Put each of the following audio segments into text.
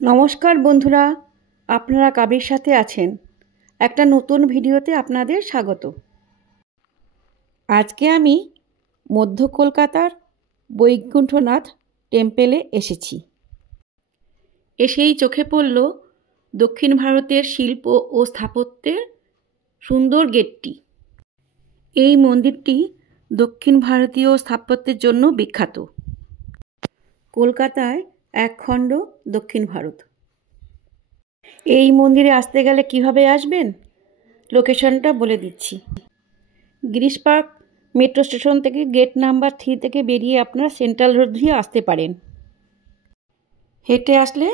নমস্কার বন্ধুরা, আপনারা কাবির সাথে আছেন। একটা নতুন ভিডিওতে আপনাদের স্বাগত। আজকে আমি মধ্য কলকাতার বৈকুণ্ঠনাথ টেম্পেলে এসেছি। এসেই চোখে পড়ল দক্ষিণ ভারতের শিল্প ও স্থাপত্যের সুন্দর গেটটি। এই মন্দিরটি দক্ষিণ ভারতীয় স্থাপত্যের জন্য বিখ্যাত। কলকাতায় এক খণ্ড দক্ষিণ ভারত। এই মন্দিরে আসতে গেলে কিভাবে আসবেন, লোকেশনটা বলে দিচ্ছি। গিরিশ পার্ক মেট্রো স্টেশন থেকে গেট নাম্বার 3 থেকে বেরিয়ে আপনারা সেন্ট্রাল রোড দিয়ে আসতে পারেন। হেঁটে আসলে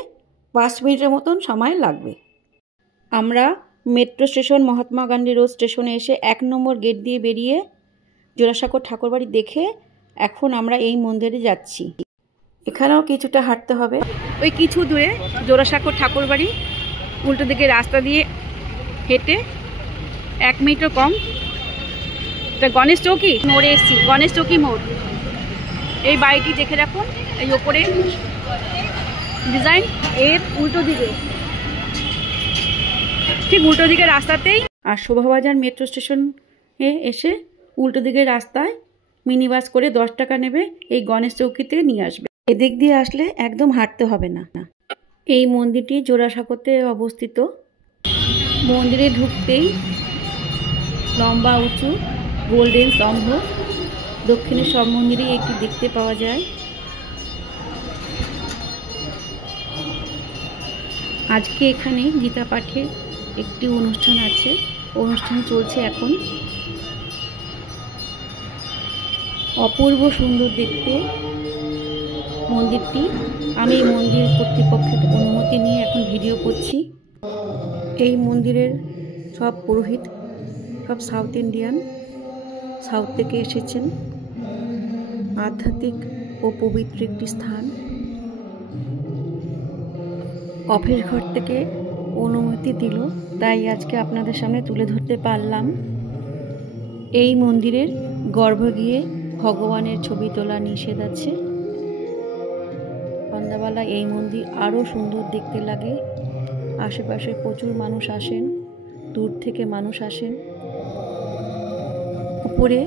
5 মিনিটের মতন সময় লাগবে। আমরা metro station Mahatma Gandhi road স্টেশনে এসে 1 নম্বর গেট দিয়ে বেরিয়ে জোড়াসাঁকোর ঠাকুরবাড়ি দেখে এখন আমরা এই মন্দিরে যাচ্ছি। এখানেও কিছুটা হাঁটতে হবে। ওই কিছু দূরে জোড়াসাঁকোর ঠাকুরবাড়ি, উল্টো দিকে রাস্তা দিয়ে হেঁটে 1 মিনিটও কম। এটা গণেশ চৌকি মোড়ে এসছি, গণেশ চৌকি মোড়। এই বাড়িটি দেখে রাখুন, এই ওপরে ডিজাইন, এর উল্টো দিকে, ঠিক উল্টো দিকে রাস্তাতেই। আর শোভাবাজার মেট্রো স্টেশনে এসে উল্টো দিকের রাস্তায় মিনি বাস করে 10 টাকা নেবে, এই গণেশ চৌকিতে নিয়ে আসবে। এদিক দিয়ে আসলে একদম হাঁটতে হবে না। এই মন্দিরটি জোড়াসাঁকোতে অবস্থিত। মন্দিরে ঢুকতেই লম্বা উঁচু গোল্ডেন স্তম্ভ, দক্ষিণের সব মন্দিরেই একটি দেখতে পাওয়া যায়। আজকে এখানে গীতা পাঠের একটি অনুষ্ঠান আছে, অনুষ্ঠান চলছে এখন। অপূর্ব সুন্দর দেখতে মন্দিরটি। আমি মন্দির কর্তৃপক্ষের অনুমতি নিয়ে এখন ভিডিও করছি। এই মন্দিরের সব পুরোহিত সব সাউথ ইন্ডিয়ান, সাউথ থেকে এসেছেন। আধ্যাত্মিক ও পবিত্র একটি স্থান। অফিস ঘর থেকে অনুমতি দিল, তাই আজকে আপনাদের সামনে তুলে ধরতে পারলাম। এই মন্দিরের গর্ভে গিয়ে ভগবানের ছবি তোলা নিষেধ আছে। সন্ধ্যাবেলা এই মন্দির আরও সুন্দর দেখতে লাগে। আশেপাশে প্রচুর মানুষ আসেন, দূর থেকে মানুষ আসেন। উপরে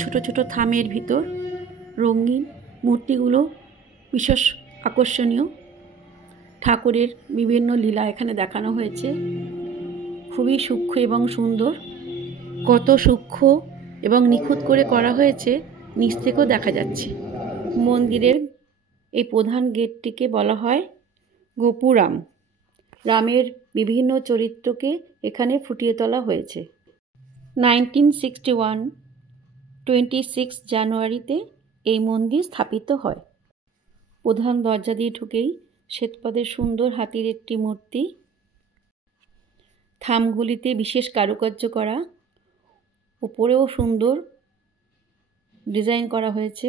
ছোট ছোট থামের ভিতর রঙিন মূর্তিগুলো বিশেষ আকর্ষণীয়। ঠাকুরের বিভিন্ন লীলা এখানে দেখানো হয়েছে, খুবই সূক্ষ্ম এবং সুন্দর। কত সূক্ষ্ম এবং নিখুঁত করে করা হয়েছে নিচ থেকেও দেখা যাচ্ছে। মন্দিরের এই প্রধান গেটটিকে বলা হয় গোপুরাম। রামের বিভিন্ন চরিত্রকে এখানে ফুটিয়ে তোলা হয়েছে। 1961 26 জানুয়ারিতে এই মন্দির স্থাপিত হয়। প্রধান দরজা দিয়ে ঢুকেই শ্বেতপাদের সুন্দর হাতির একটি মূর্তি, থামগুলিতে বিশেষ কারুকার্য করা, উপরেও সুন্দর ডিজাইন করা হয়েছে।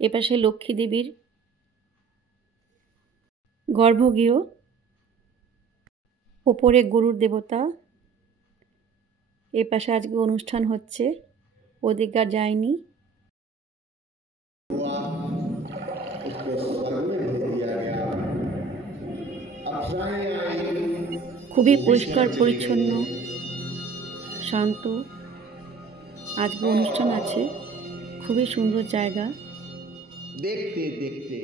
এপাশে লক্ষ্মী দেবীর গর্ভগৃহ, ওপরে গরুর দেবতা। এপাশে আজকে অনুষ্ঠান হচ্ছে, ওদিকে আর যায়নি। খুবই পরিষ্কার পরিচ্ছন্ন, শান্ত। আজকে অনুষ্ঠান আছে, খুবই সুন্দর জায়গা। দেখতে দেখতে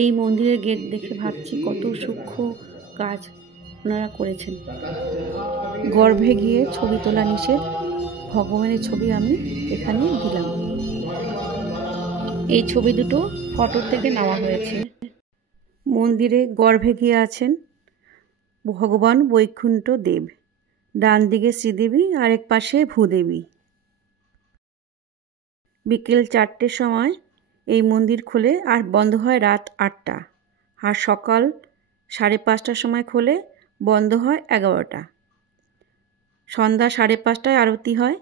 এই মন্দিরের গেট দেখে ভাবছি কত সূক্ষ্ম কাজ ওনারা করেছেন। গর্ভে গিয়ে ছবি তোলা নিষেধ, ভগবানের ছবি আমি এখানে দিলাম। এই ছবি দুটো ফটো থেকে নেওয়া হয়েছে। মন্দিরে গর্ভে গিয়ে আছেন ভগবান বৈকুণ্ঠ দেব, ডান দিকে শ্রীদেবী, আরেক পাশে ভূদেবী। বিকেল 4টের সময় এই মন্দির খোলে আর বন্ধ হয় রাত 8টা। আর সকাল 5:30টার সময় খোলে, বন্ধ হয় 11টা। সন্ধ্যা 5:30টায় আরতি হয়।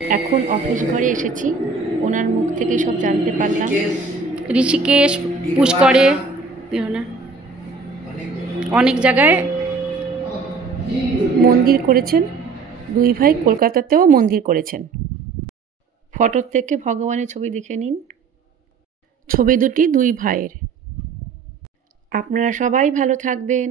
এখন অফিস ঘরে এসেছি, ওনার মুখ থেকে সব জানতে পারলাম। ঋষিকেশ, পুষ্করে, অনেক জায়গায় মন্দির করেছেন। 2 ভাই কলকাতাতেও মন্দির করেছেন। ফটো থেকে ভগবানের ছবি দেখে নিন। ছবি দুটি দুই ভাইয়ের। আপনারা সবাই ভালো থাকবেন।